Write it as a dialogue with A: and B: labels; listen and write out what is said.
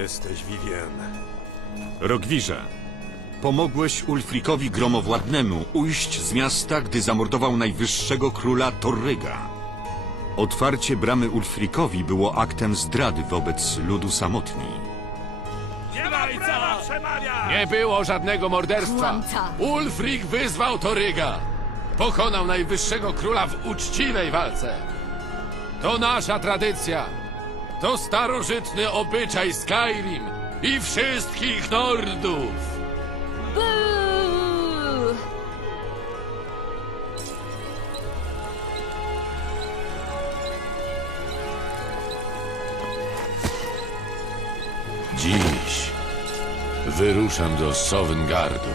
A: Jesteś Vivien.
B: Rogwirze, pomogłeś Ulfrikowi Gromowładnemu ujść z miasta, gdy zamordował najwyższego króla Torryga. Otwarcie bramy Ulfrikowi było aktem zdrady wobec ludu samotni.
A: Nie ma prawa przemawiać!
C: Nie było żadnego morderstwa.
D: Kłamca.
C: Ulfric wyzwał Toryga. Pokonał najwyższego króla w uczciwej walce. To nasza tradycja. To starożytny obyczaj Skyrim i wszystkich Nordów. Dziś wyruszam do Sowengardu.